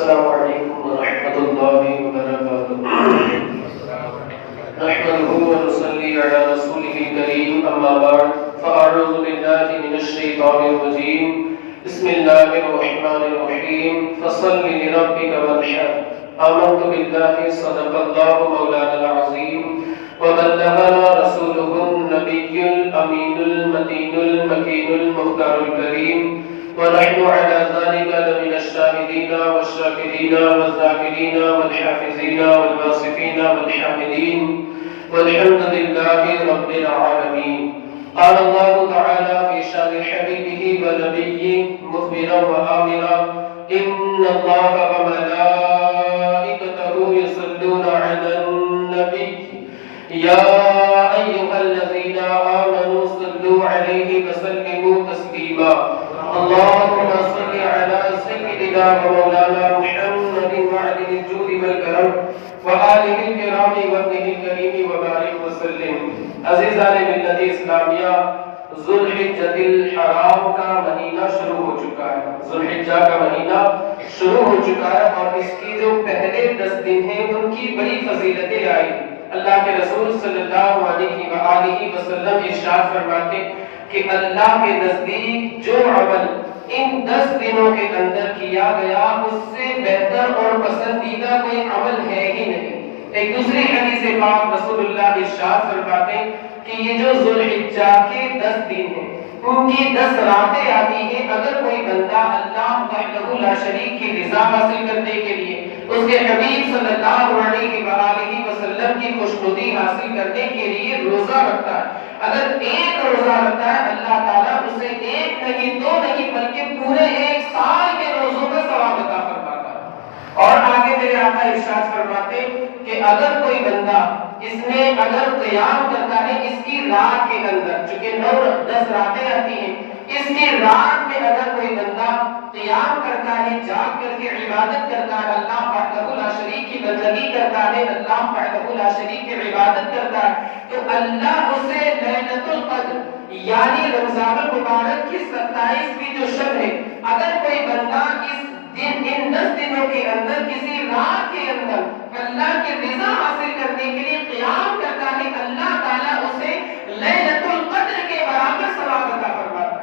السلام علیکم ورحمۃ اللہ وبرکاتہ۔ نحمده ونصلي على رسوله الكريم، اما بعد فاعوذ بالله من الشیطان الرجیم، بسم اللہ الرحمن الرحیم، فصل لربك وانحر۔ آمنت باللہ صدق اللہ مولانا العظیم، وبلغنا رسوله النبی الامین المتین المکین المختار الکریم، ونحن على ذلك لمن الشاهدين والشاكرين والذاكرين والحافظين والواصفين والحامدين، والحمد لله رب العالمين۔ قال الله تعالى في شان حبيبه ونبيه مخبرا وآمرا: إن الله وملائكته يصلون على النبي يا أيها الذين آمنوا صلوا عليه وسلموا تسليما۔ اللهم صل على سيدنا ومولانا محمد معدن الجود والكرم وآله الكرام وابنه الكريم وبارك وسلم۔ عزیزان ملت اسلامیہ، ذوالحجۃ الحرام کا مہینہ شروع ہو چکا ہے، ذوالحجہ کا مہینہ شروع ہو چکا ہے، اور اس کی جو پہلے 10 دن ہیں ان کی بڑی فضیلتیں آئی۔ اللہ کے رسول صلی اللہ علیہ وآلہ وسلم ارشاد فرماتے کہ اللہ کے نزدیک جو عمل ان 10 دنوں کے اندر کیا گیا اس سے بہتر اور پسندیدہ کوئی عمل ہے ہی نہیں۔ ایک دوسری حدیث پاک رسول اللہ ارشاد فرماتے کہ یہ جو ذوالحجہ کے 10 دن ہیں ان کی 10 راتیں آتی ہیں، اگر کوئی بندہ اللہ وحدہ لا شریک کی رضا حاصل کرنے کے لیے، اس کے حبیب صلی اللہ علیہ وآلہ وسلم کی خوشنودی حاصل کرنے کے لیے روزہ رکھتا ہے، اگر ایک روزہ رکھتا ہے اللہ تعالیٰ اسے ایک نہیں 2 نہیں بلکہ پورے 1 سال کے روزوں کا ثواب عطا فرماتا ہے۔ اور آگے میرے آقا ارشاد فرماتے کہ اگر کوئی بندہ اس میں اگر قیام کرتا ہے، اس کی رات کے اندر، چونکہ 9-10 راتیں آتی ہیں، اس کی رات میں اگر کوئی بندہ قیام کرتا ہے، جاگ کر کے عبادت کرتا ہے، اللہ وحدہ لا شریک کی بندگی کرتا ہے، اللہ وحدہ لا شریک کی عبادت کرتا ہے، تو اللہ اسے لیلۃ القدر یعنی رمضان المبارک کی 27ویں جو شب ہے، اگر کوئی بندہ اس دن ان 10 دنوں کے اندر کسی رات کے اندر اللہ کی رضا حاصل کرنے کے لیے قیام کرتا ہے، اللہ تعالیٰ اسے لیلۃ القدر کے برابر ثواب عطا فرماتا ہے۔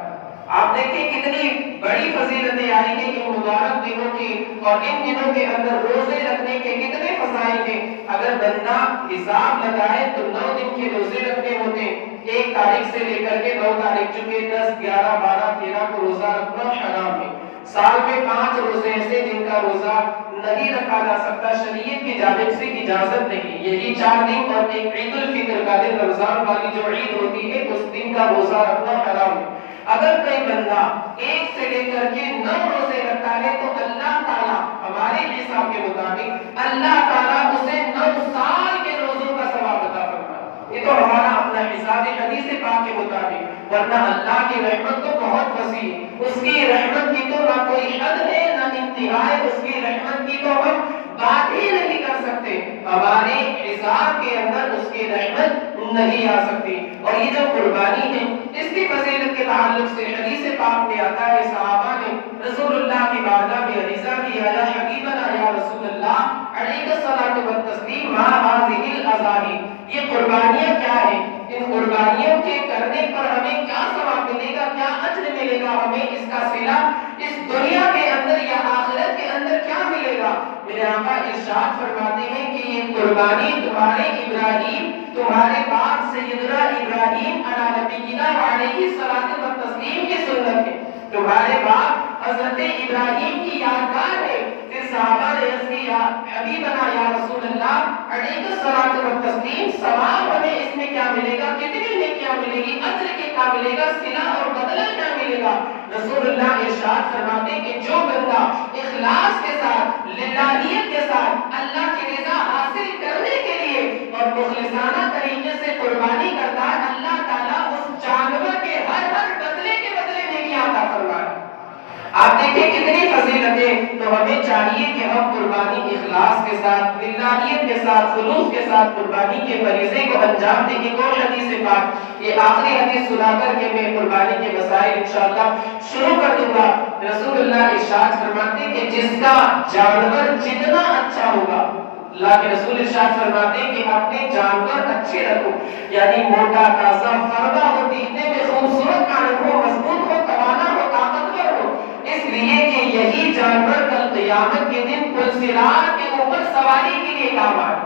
آپ دیکھیں کتنی بڑی فضیلتیں آئی ہیں ان مبارک دنوں کی، اور ان دنوں کے اندر روزے رکھنے کے کتنے فضائل ہیں۔ اگر بندہ حساب لگائے تو 9 دن کے روزے رکھنے ہوتے ہیں، 1 تاریخ سے لے کر کے 9 تاریخ، چونکہ 10 11 12 13 کو روزہ رکھنا حرام ہے۔ سال میں 5 روزے ایسے جن کا روزہ نہیں رکھا جا سکتا، شریعت کی جانب سے اجازت نہیں، یہی 4 دن اور ایک عید الفطر کا دن، رمضان والی جو عید ہوتی ہے اس دن کا روزہ رکھنا حرام ہے۔ اگر کوئی بندہ 1 سے لے کر کے 9 روزے رکھتا ہے تو اللہ تعالیٰ ہمارے حساب کے مطابق اللہ تعالیٰ اسے 9 سال کے روزوں کا ثواب عطا فرمائے۔ یہ تو ہمارا اپنا حساب ہے حدیث پاک کے مطابق، ورنہ اللہ کی رحمت تو بہت وسیع ہے، اس کی رحمت کی تو نہ کوئی حد ہے نہ انتہا ہے، اس کی رحمت کی تو ہم بات ہی نہیں کر سکتے، ہمارے حساب کے اندر اس کی رحمت نہیں آ سکتی۔ اور یہ جو قربانی ہے اس کی فضیلت کے تعلق سے حدیث پاک میں آتا ہے، صحابہ نے رسول اللہ کی بارگاہ میں عریضہ کیا، یا حبیبنا یا رسول اللہ علیہ الصلاۃ والتسلیم ما هذه الاضاحی، یہ قربانیاں کیا ہیں، ان قربانیوں کے کرنے پر ہمیں کیا ثواب ملے گا، کیا اجر ملے گا، ہمیں اس کا صلہ اس دنیا کے اندر یا آخرت کے اندر کیا ملے گا۔ میرے آقا ارشاد فرماتے ہیں کہ یہ قربانی تمہارے ابراہیم، تمہارے باپ سیدنا ابراہیم علی نبینا علیہ الصلوۃ والتسلیم کی سنت ہے، تمہارے باپ حضرت ابراہیم کی یادگار ہے۔ پھر صحابہ نے عرض کیا، حبیبنا یا رسول اللہ علیہ الصلوۃ والتسلیم، ثواب ہمیں اس میں کیا ملے گا، کتنے میں کیا ملے گی، اجر کے کیا ملے گا، صلہ اور بدلہ کیا ملے گا۔ رسول اللہ ارشاد فرماتے کہ جو بندہ اخلاص کے ساتھ، للہیت کے ساتھ اللہ کی رضا حاصل کرنے کے لیے اور مخلصانہ طریقے سے قربانی کرتا ہے، اللہ تعالیٰ اس جانور کے ہر بدلے کے بدلے میں کیا عطا فرمائے۔ آپ دیکھیں کتنی فضیلتیں، تو ہمیں چاہیے کہ ہم قربانی اخلاص کے ساتھ، للہیت کے ساتھ خلوص کے ساتھ قربانی کے فریضے کو انجام دے گی. کون حدیث پاک؟ یہ آخری حدیث سنا کر کے میں قربانی کے مسائل انشاءاللہ شروع کر دوں گا. رسول اللہ ارشاد فرماتے کہ جس کا جانور جتنا اچھا ہوگا، اللہ کے رسول ارشاد فرماتے ہیں کہ اپنے جانور اچھے رکھو، یعنی موٹا تازہ فربا ہو، دیکھنے میں خوبصورت کانٹ ہو، مضبوط ہو، توانا ہو، طاقتور ہو، اس لیے کہ یہی جانور کل قیامت کے دن پل صراط کے اوپر سواری کے لیے کام آئے.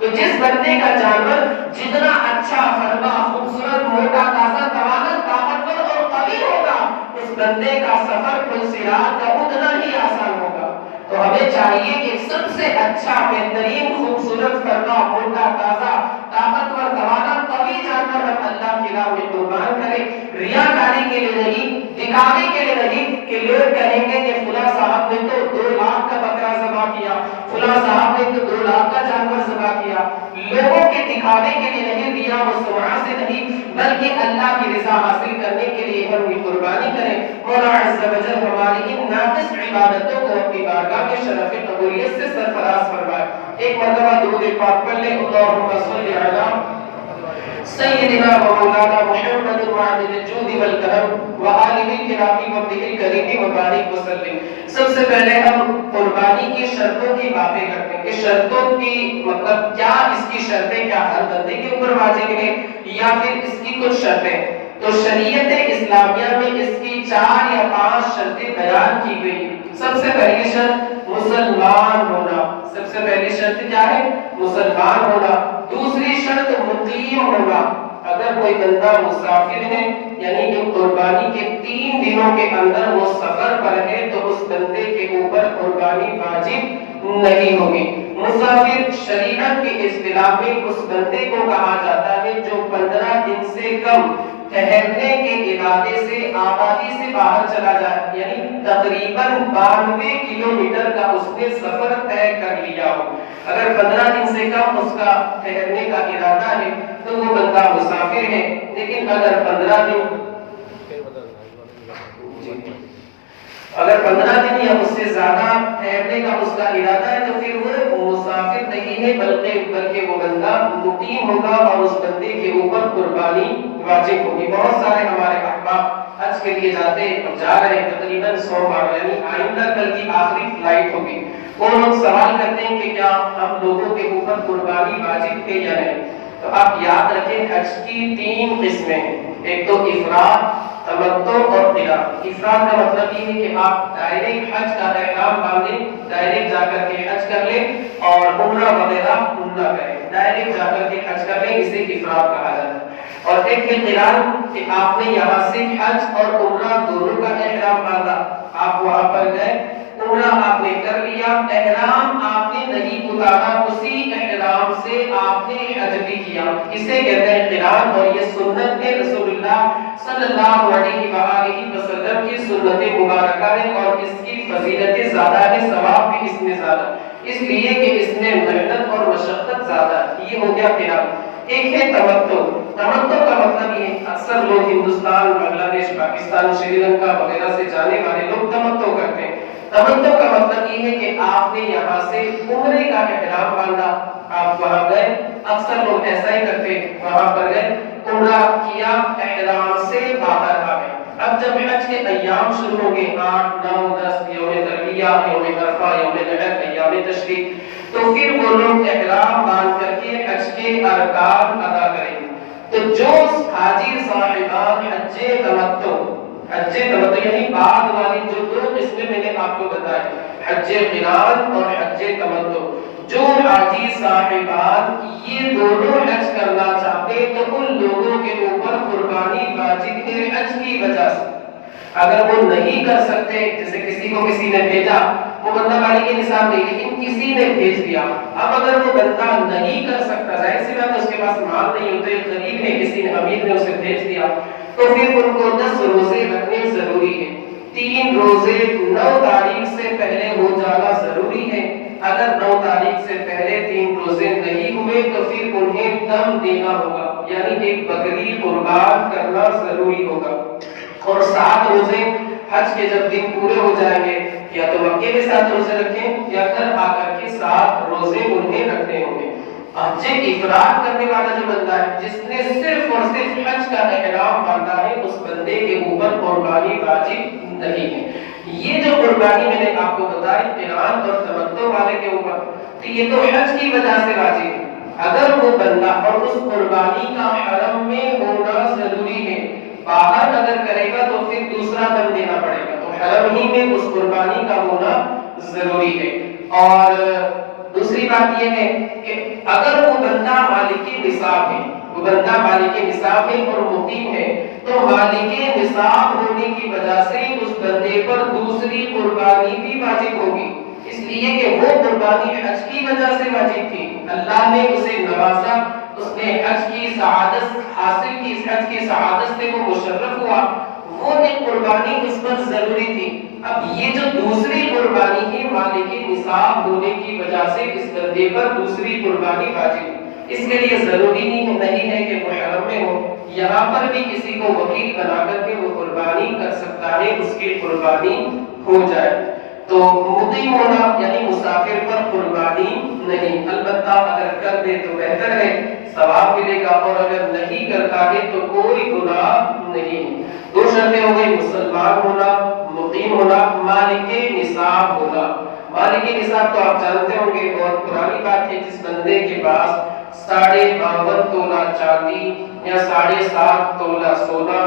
تو جس بندے کا جانور جتنا اچھا فربا، خوبصورت، موٹا تازہ، توانا، طاقتور اور قوی ہوگا، اس بندے کا سفر پل صراط کا اتنا ہی آسان ہوگا. تو ہمیں چاہیے کہ سب سے اچھا، بہترین، خوبصورت فرما، موٹا تازہ، طاقتور، توانا، قوی جانور ہم اللہ کی راہ میں قربان کریں. ریاکاری کے لیے نہیں، دکھاوے کے لیے نہیں کہ لوگ کہیں گے کہ فلاں صاحب نے تو 2 لاکھ کا بکرا ذبح کیا، فلاں صاحب نے تو 2 لاکھ کا جانور ذبح کیا. لوگوں کے دکھاوے کے لیے نہیں، ریا و سمعہ سے نہیں، بلکہ اللہ کی رضا حاصل کرنے کے لیے ہم یہ قربانی کریں. مولا عز و جل ہماری ان ناقص عبادتوں کو اپنی بارگاہ میں شرف قبولیت سے سرفراز فرمائے. ایک مرتبہ درود پاک پڑھ لیں. اللہم صل علی سیدنا و مولانا محمد وعدد الجود والکرم وآلہ الکرام وابنہ الکریم وبارک وسلم. سب سے پہلے ہم قربانی کی شرطوں کی باتیں کرتے ہیں کہ شرطوں کی مطلب کیا، اس کی شرطیں کیا ہر بندے کے اوپر واجب ہیں یا پھر اس کی کچھ شرطیں. تو شریعت اسلامیہ میں اس کی 4 یا 5 شرطیں بیان کی گئی. سب سے پہلی شرط مسلمان ہونا. سب سے پہلی شرط کیا ہے؟ مسلمان ہونا. دوسری شرط مقیم ہونا. اگر کوئی بندہ مسافر ہے، یعنی کہ قربانی کے 3 دنوں کے اندر وہ سفر پر ہے، تو اس بندے کے اوپر قربانی واجب نہیں ہوگی. مسافر شریعت کی اصطلاح میں اس بندے کو کہا جاتا ہے جو 15 دن سے کم ٹھہرنے کے ارادے سے آبادی سے باہر چلا جائے، یعنی تقریباً 92 کلومیٹر کا اس نے سفر طے کر لیا ہو. اگر 15 دن سے کم اس کا ٹھہرنے کا ارادہ ہے تو وہ بندہ مسافر ہے. لیکن اگر 15 دن یا اس سے زیادہ ٹھہرنے کا اس کا ارادہ ہے تو پھر وہ مسافر نہیں ہے، بلکہ وہ بندہ مقیم ہوگا اور اس بندے کے اوپر قربانی واجب ہوگی. بہت سارے ہمارے احباب حج کے لیے جا رہے ہیں، تقریباً سوموار یعنی آئندہ کل کی آخری فلائٹ ہوگی. وہ لوگ سوال کرتے ہیں کہ کیا ہم لوگوں کے اوپر قربانی واجب ہے یا نہیں. تو آپ یاد رکھیں حج کی 3 قسمیں ہیں. ایک تو افراد، تمتع اور قران. افراد کا مطلب یہ ہے کہ آپ ڈائریکٹ حج کا احرام باندھیں، ڈائریکٹ جا کر کے حج کر لیں اور عمرہ وغیرہ نہ کریں، ڈائریکٹ جا کر کے حج کر لیں، اسے افراد کہا جاتا ہے. اور ایک ہے قران کہ آپ نے یہاں سے حج اور عمرہ دونوں کا احرام باندھا. آپ وہاں پر گئے، عمرہ آپ نے کر لیا، احرام آپ نے نہیں اتارا، اسی احرام سے آپ نے حج بھی کیا. اسے کہتے ہیں قران. اور یہ سنت ہے رسول اللہ صلی اللہ علیہ وآلہ وسلم کی سنت مبارکہ ہے اور اس کی فضیلت زیادہ ہے، ثواب بھی اس میں زیادہ، اس لیے کہ اس میں محنت اور مشقت زیادہ ہے. یہ ہو گیا قران. ایک ہے تمتع. تمتع کا مطلب یہ ہے اکثر لوگ ہندوستان، بنگلہ دیش، پاکستان، سری لنکا وغیرہ سے جانے والے لوگ تمتع کرتے ہیں. تمتع کا مطلب یہ ہے کہ آپ نے یہاں سے عمرے کا احرام باندھا، آپ وہاں گئے. اکثر لوگ ایسا ہی کرتے ہیں، وہاں پر گئے، عمرہ کیا، احرام سے باہر آ گئے. اب جب حج کے ایام شروع ہوں گے، 8، 9، 10 یوم ترویہ، یوم عرفہ، یوم نحر، ایام تشریق، تو پھر وہ لوگ احرام باندھ کر کے حج کے ارکان ادا کریں گے. تو جو حاجی صاحبان حج تمتع یعنی بعد والی جو 2 قسمیں میں نے آپ کو بتائی، حج قران اور حج تمتع، جو حاجی صاحبان یہ دونوں حج کرنا چاہتے تو ان لوگوں کے اوپر قربانی واجب ہے حج کی وجہ سے. اگر وہ نہیں کر سکتے، جیسے کسی کو کسی نے بھیجا، وہ بندہ والی کے نصاب نہیں، لیکن کسی نے بھیج دیا. اب اگر وہ بندہ نہیں کر سکتا، ظاہر سی بات ہے اس کے پاس مال نہیں ہوتے، غریب ہے، کسی نے امیر نے اسے بھیج دیا، تو پھر ان کو 10 روزے رکھنے ضروری ہے. 3 روزے 9 تاریخ سے پہلے ہو جانا ضروری ہے. اگر 9 تاریخ سے پہلے 3 روزے نہیں ہوئے تو پھر انہیں دم دینا ہوگا، یعنی ایک بکری قربان کرنا ضروری ہوگا. اور 7 روزے حج کے جب دن پورے ہو جائیں گے، یا تو مکے میں 7 روزے رکھیں یا گھر آ کر کے 7 روزے انہیں رکھنے ہوں گے. حج افراد کرنے والا جو بندہ ہے جس نے صرف اور صرف حج کا احرام باندھا ہے اس بندے کے اوپر قربانی واجب نہیں ہے۔ یہ جو قربانی میں نے آپ کو بتائی قران اور تمتع والے کے اوپر، تو یہ تو حج کی وجہ سے واجب ہے۔ اگر وہ بندہ اور اس قربانی کا حرم میں ہونا ضروری ہے، باہر اگر کرے گا تو پھر دوسرا دم دینا پڑے گا، تو حرم ہی میں اس قربانی کا ہونا ضروری ہے۔ اور دوسری بات یہ ہے کہ اگر وہ بندہ مالک نصاب ہے، وہ بندہ مالک نصاب ہے اور مقیم ہے، تو مالک نصاب ہونے کی وجہ سے اس بندے پر دوسری قربانی بھی واجب ہوگی، اس لیے کہ وہ قربانی حج کی وجہ سے واجب تھی، اللہ نے اسے نوازا، اس نے حج کی سعادت حاصل کی، اس حج کی سعادت سے وہ مشرف ہوا، وہ ایک قربانی اس پر ضروری تھی۔ اب یہ جو دوسری قربانی ہے مالک نصاب ہونے کی وجہ سے اس بندے پر دوسری قربانی واجب ہے، اس کے لیے ضروری نہیں ہے کہ وہ حرم میں ہو، یہاں پر بھی کسی کو وکیل بنا کر کے وہ قربانی کر سکتا ہے، اس کی قربانی ہو جائے۔ تو مقیم ہونا یعنی مسافر پر قربانی نہیں، البتہ اگر کر دے تو بہتر ہے، ثواب ملے گا، اور اگر نہیں کرتا ہے تو کوئی گناہ نہیں۔ دو شرطیں ہو گئی، مسلمان ہونا، مقیم ہونا، مالک نصاب ہونا۔ مالک نصاب تو آپ جانتے ہوں گے، بہت پرانی بات ہے، جس بندے کے پاس 52.5 تولہ چاندی یا 7.5 تولہ سونا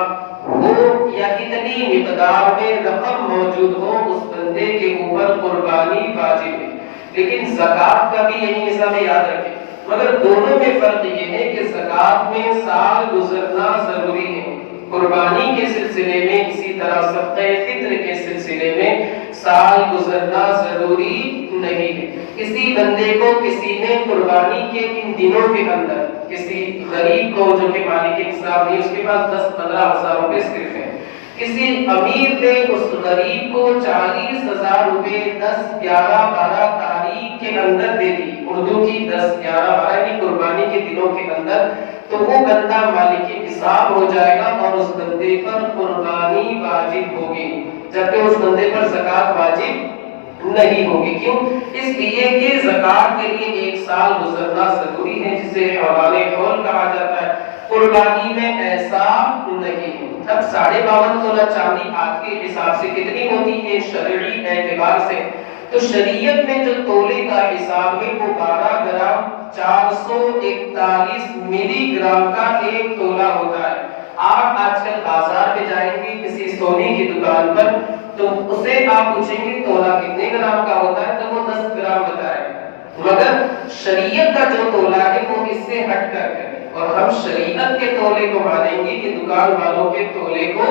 ہو یا اتنی مقدار میں رقم موجود ہو، اس بندے کے اوپر قربانی واجب ہے۔ لیکن زکوٰۃ کا بھی یہی نصاب یاد رکھیں، مگر دونوں میں فرق یہ ہے کہ زکوٰۃ میں سال گزرنا ضروری ہے، قربانی کے سلسلے میں اسی طرح صدقہ فطر کے سلسلے میں سال گزرنا ضروری نہیں ہے۔ کسی بندے کو کسی نے قربانی کے ان دنوں کے اندر، کسی غریب کو جو کہ مالک نصاب نہیں، اس کے پاس 10-15 ہزار روپے صرف ہیں، کسی امیر نے اس غریب کو 40,000 روپے 10-11-12 تاریخ کے اندر دے دی، اردو کی 10-11-12 یعنی قربانی کے دنوں کے اندر، تو وہ بندہ مالک نصاب ہو جائے گا اور اس بندے پر قربانی واجب ہوگی، جبکہ اس بندے پر زکوٰۃ واجب نہیں ہوگی۔ کیوں؟ اس لیے کہ زکوٰۃ کے لیے 1 سال گزرنا ضروری ہے، جسے حولان حول کہا جاتا ہے، قربانی میں ایسا نہیں ہے۔ اب 52.5 تولہ چاندی آج کے حساب سے کتنی ہوتی ہے شرعی اعتبار سے؟ تو شریعت میں جو تولے کا حساب ہے وہ 12 گرام 441 ملی گرام کا 1 تولہ ہوتا ہے۔ آپ آج کل بازار میں جائیں گے کسی سونے کی دکان پر، تو اسے آپ پوچھیں گے تولہ کتنے گرام کا ہوتا ہے، تو وہ 10 گرام بتائے گا، مگر شریعت کا جو تولہ ہے وہ اس سے ہٹ کر ہے، اور ہم شریعت کے تولے کو مانیں گے کہ دکان والوں کے تولے کو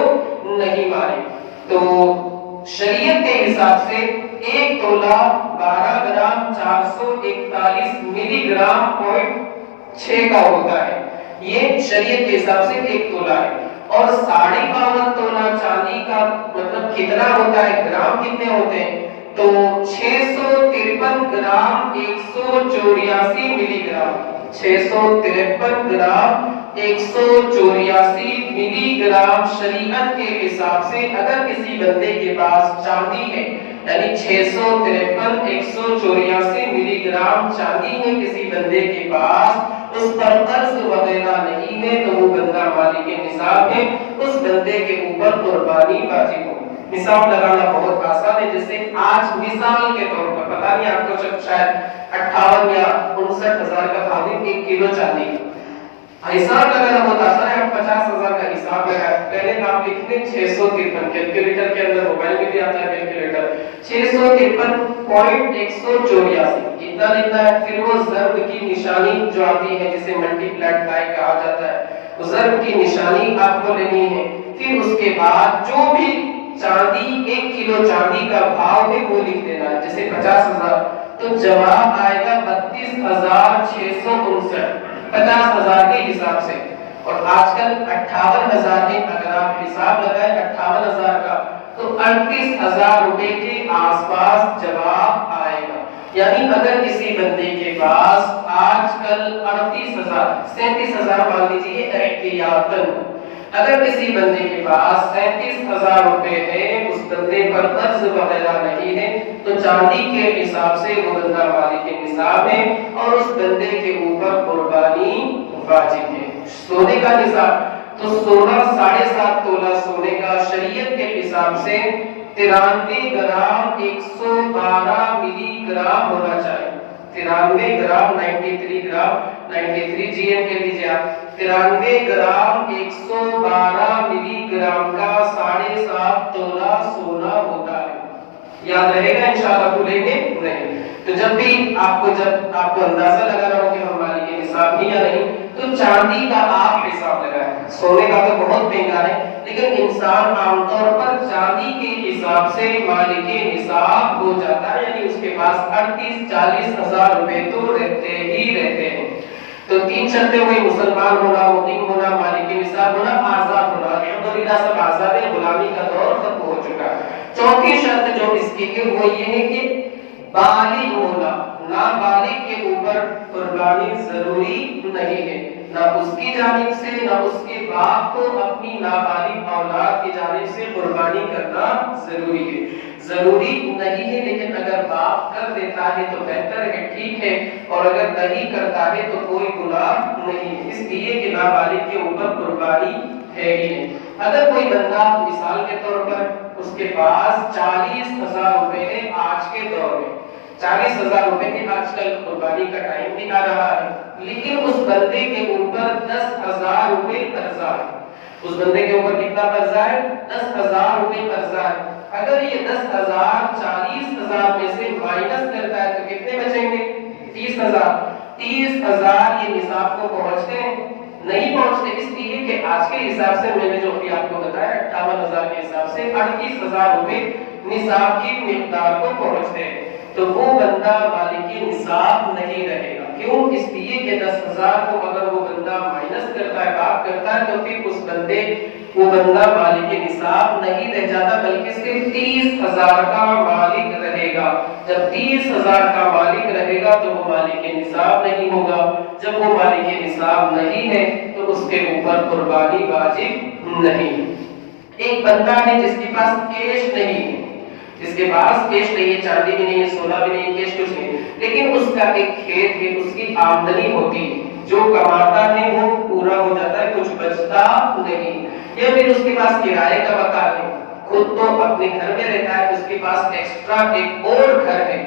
نہیں مانیں۔ تو شریعت کے حساب سے 1 تولہ 12 گرام 441 ملی گرام 0.6 کا ہوتا ہے، یہ شریعت کے حساب سے 1 تولہ ہے۔ اور 52.5 تولہ چاندی کا مطلب کتنا ہوتا ہے، گرام کتنے ہوتے ہیں، تو 653 گرام 184 ملی گرام، 653 گرام 184 ملی گرام شریعت کے حساب سے اگر کسی بندے کے پاس چاندی ہے، یعنی 653 184 ملی گرام چاندی ہے کسی بندے کے پاس، اس پر قرض وغیرہ نہیں ہے، تو وہ بندہ مالک نصاب ہے، اس بندے کے اوپر قربانی واجب ہو۔ مثال لگانا بہت آسان ہے، جیسے آج مثال کے طور پر پتہ نہیں آپ کو شاید 58 یا 59 ہزار کا بھاؤ 1 کلو چاندی کا حساب لگانا بہت آسان ہے، آپ 50,000 کا حساب لگائیں، پہلے آپ لکھ لیں 653، کیلکولیٹر کے اندر موبائل میں بھی آتا ہے کیلکولیٹر، 653.184 اتنا لکھنا ہے، پھر وہ ضرب کی نشانی جو آتی ہے جسے ملٹی پلائڈ بائی کہا جاتا ہے، ضرب کی نشانی آپ کو لینی ہے، پھر اس کے بعد جو بھی چاندی 1 کلو چاندی کا بھاؤ ہے وہ لکھ دینا ہے، جیسے 50,000، تو جواب آئے گا 32,659 50,000 کے حساب سے، اور آج کل 58,000 ہے، اگر آپ حساب لگائیں 58,000 کا تو 38,000 روپے کے آس پاس جواب آئے گا۔ یعنی اگر کسی بندے کے پاس آج کل 38,000 37,000 مان لیجیے احتیاطاً، اگر کسی بندے کے پاس 37,000 روپے ہے، اس بندے پر قرض وغیرہ نہیں ہے، تو چاندی کے حساب سے وہ بندہ مالک نصاب ہے اور اس بندے کے اوپر قربانی واجب ہے۔ سونے کا نصاب تو سونا 7.5 تولہ سونے کا شریعت کے حساب سے 93 گرام 112 ملی گرام ہونا چاہیے۔ 93 گرام 93 گرام 93 جی ایم کے لیجیے آپ، 93 گرام 112 ملی گرام کا 7.5 تولہ سونا ہوتا ہے۔ یاد رہے گا انشاءاللہ، بھولیں گے نہیں۔ تو جب بھی آپ کو اندازہ لگانا ہو کہ ہم مالک نصاب ہیں یا نہیں، تو چاندی کا آپ حساب لگائیں۔ سونے کا تو بہت مہنگا ہے، لیکن انسان عام طور پر چاندی کے حساب سے مالک نصاب ہو جاتا ہے، یعنی اس کے پاس 38-40 ہزار روپے تو رہتے ہی رہتے ہیں۔ تو 3 شرطیں ہوئی: مسلمان ہونا، مقیم ہونا، مالک نصاب ہونا، آزاد ہونا۔ الحمدللہ سب آزاد ہیں، غلامی کا دور ختم ہو چکا ہے۔ چوتھی شرط جو اس کی ہے وہ یہ ہے کہ بالغ ہونا۔ نابالغ کے اوپر قربانی ضروری نہیں ہے، نہ اس کی جانب سے نہ اس کے باپ کو اپنی نابالغ اولاد کی جانب سے قربانی کرنا ضروری ہے۔ ضروری نہیں ہے، لیکن اگر باپ کر دیتا ہے تو بہتر ہے، ٹھیک ہے، اور اگر نہیں کرتا ہے تو کوئی گناہ نہیں ہے، اس لیے کہ نابالغ کے اوپر قربانی ہے ہی نہیں۔ اگر کوئی بندہ مثال کے طور پر اس کے پاس 40,000 روپے ہے آج کے دور میں، 40,000 روپے کی آج کل قربانی کا ٹائم بھی آ رہا ہے، لیکن اس بندے کے اوپر 10,000 روپے قرضہ ہے۔ اس بندے کے اوپر کتنا قرضہ ہے؟ 10,000 روپے قرضہ ہے۔ اگر یہ 10,000 40,000 میں سے مائنس کرتا ہے تو کتنے بچیں گے؟ 30,000۔ 30,000 یہ نصاب کو پہنچتے ہیں؟ نہیں پہنچتے، اس لیے کہ آج کے حساب سے میں نے جو ابھی آپ کو بتایا 58,000 کے حساب سے 38,000 روپے نصاب کی مقدار کو پہنچتے ہیں، تو وہ بندہ مالک نصاب نہیں رہے گا۔ کیوں؟ اس لیے کہ 10,000 کو اگر وہ بندہ مائنس کرتا ہے، باپ کرتا ہے، تو پھر وہ بندہ مالک نصاب نہیں رہ جاتا، بلکہ صرف 30,000 کا مالک رہے گا۔ جب 30,000 کا مالک رہے گا تو وہ مالک نصاب نہیں ہوگا۔ جب وہ مالک نصاب نہیں ہے تو اس کے اوپر قربانی واجب نہیں۔ ایک بندہ ہے جس کے پاس کیش نہیں ہے، جس کے پاس کیش نہیں ہے، چاندی بھی نہیں ہے، سونا بھی نہیں ہے، کیش کچھ نہیں، لیکن اس کا ایک کھیت ہے، اس کی آمدنی ہوتی ہے، جو کماتا ہے وہ پورا ہو جاتا ہے، کچھ بچتا نہیں، یا پھر اس کے پاس کرائے کا مکان ہے، خود تو اپنے گھر میں رہتا ہے، اس کے پاس ایکسٹرا ایک اور گھر ہے،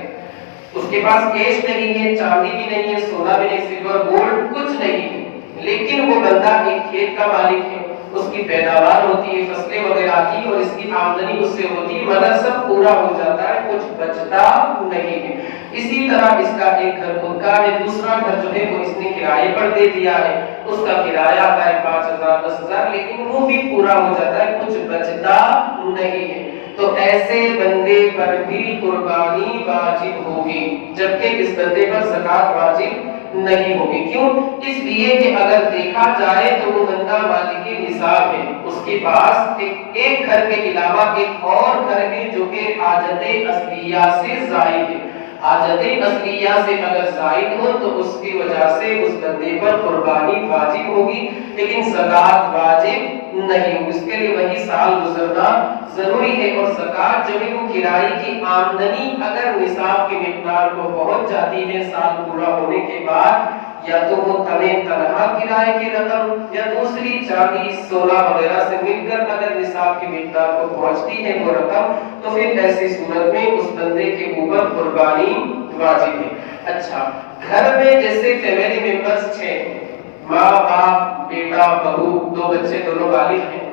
اس کے پاس کیش نہیں ہے، چاندی بھی نہیں ہے، سونا بھی نہیں، سلور گولڈ کچھ نہیں ہے، لیکن وہ بندہ ایک کھیت کا مالک ہے، اس کی پیداوار ہوتی ہے، فصلیں وغیرہ آتی ہیں اور اس کی آمدنی اس سے ہوتی ہے، مگر سب پورا ہو جاتا ہے، کچھ بچتا نہیں ہے۔ اسی طرح اس کا ایک گھر خود کا ہے، دوسرا گھر جو ہے وہ اس نے کرائے پر دے دیا ہے، اس کا کرایہ آتا ہے 5,000 10,000، لیکن وہ بھی پورا ہو جاتا ہے، کچھ بچتا نہیں ہے، تو ایسے بندے پر بھی قربانی واجب ہوگی، جبکہ اس بندے پر زکوٰۃ واجب نہیں ہوگی۔ کیوں؟ اس لیے کہ اگر دیکھا جائے تو وہ بندہ مالک نصاب ہے، اس کے پاس ایک گھر کے علاوہ ایک اور گھر ہے جو کہ حاجت اصلیہ سے زائد ہے، حاجت اصلیہ سے اگر زائد ہو تو اس کی وجہ سے اس بندے پر قربانی واجب ہوگی، لیکن زکوٰۃ واجب نہیں، اس کے لیے وہی سال گزرنا ضروری ہے، اور زکوٰۃ جو ہے وہ کرائے کی آمدنی اگر نصاب کی مقدار کو پہنچ جاتی ہے سال پورا ہونے کے بعد، یا تو وہ تنہا کرائے کی رقم یا دوسری چاندی سونا وغیرہ سے مل کر اگر نصاب کی مقدار کو پہنچتی ہے وہ رقم، تو پھر ایسی صورت میں اس بندے کے اوپر قربانی واجب ہے۔ اچھا، گھر میں جیسے فیملی ممبرز 6، ماں باپ بیٹا بہو، 2 بچے دونوں بالغ ہیں،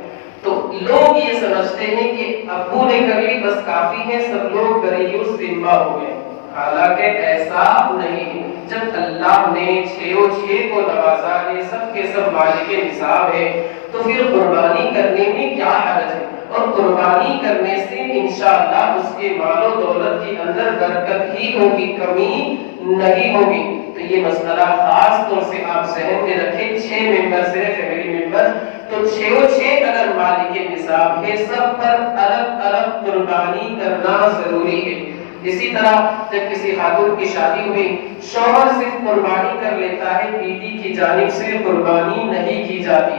تو لوگ یہ سمجھتے ہیں کہ ابو نے کر لی بس کافی ہے، سب لوگ بریء ذمہ ہو گئے، حالانکہ ایسا نہیں ہے۔ جب اللہ نے 6 کو نوازا ہے، سب کے سب مالک نصاب ہے، تو پھر قربانی کرنے میں کیا حرج ہے، اور قربانی کرنے سے انشاءاللہ اس کے مال و دولت کے اندر برکت ہی ہوگی، کمی نہیں ہوگی۔ تو یہ مسئلہ خاص طور سے آپ ذہن میں رکھیں، 6 ممبرز ہیں فیملی ممبرز، تو 6 اگر مالک نصاب ہے، سب پر الگ الگ قربانی کرنا ضروری ہے۔ اسی طرح جب کسی خاتون کی شادی ہوئی، شوہر صرف قربانی کر لیتا ہے، بیوی کی جانب سے قربانی نہیں کی جاتی،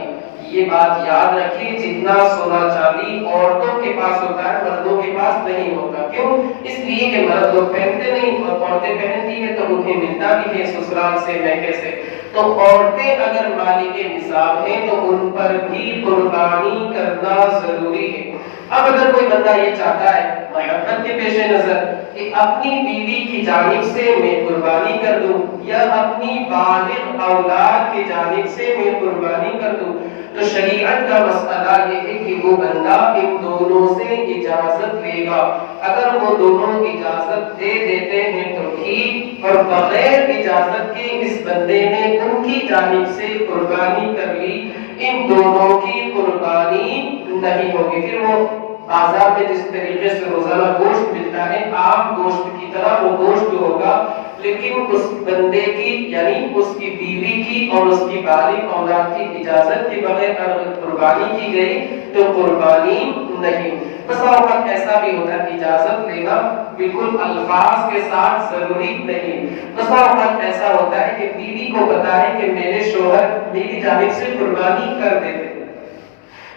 یہ بات یاد رکھیں، جتنا سونا چاندی عورتوں کے پاس ہوتا ہے مردوں کے پاس نہیں ہوتا۔ کیوں؟ اس لیے کہ مرد لوگ پہنتے نہیں اور عورتیں پہنتی ہیں تو انہیں ملتا بھی ہے سسرال سے میکے سے۔ تو عورتیں اگر مالک نصاب ہیں تو ان پر بھی قربانی کرنا ضروری ہے۔ اب اگر کوئی بندہ یہ چاہتا ہے محبت کے پیش نظر کہ اپنی بیوی کی جانب سے میں قربانی کر دوں یا اپنی بالغ اولاد کی جانب سے میں قربانی کر دوں، تو شریعت کا مسئلہ یہ ہے کہ وہ بندہ ان دونوں سے اجازت لے گا۔ اگر وہ دونوں اجازت دے دیتے ہیں تو ٹھیک، اور بغیر اجازت کے اس بندے نے ان کی جانب سے قربانی کر لی، ان دونوں کی قربانی نہیں ہوگی۔ پھر وہ بازار میں جس طریقے سے روزانہ گوشت ملتا ہے عام گوشت کی طرح وہ گوشت ہوگا، لیکن اس بندے کی یعنی اس کی بیوی کی اور اس کی بالغ اولاد کی اجازت کے بغیر اگر قربانی کی گئی تو قربانی نہیں۔ بس اوقات ایسا بھی ہوتا ہے اجازت لینا بالکل الفاظ کے ساتھ ضروری نہیں۔ بس اوقات ایسا ہوتا ہے کہ بیوی کو پتا ہے کہ میرے شوہر میری جانب سے قربانی کر دیتے،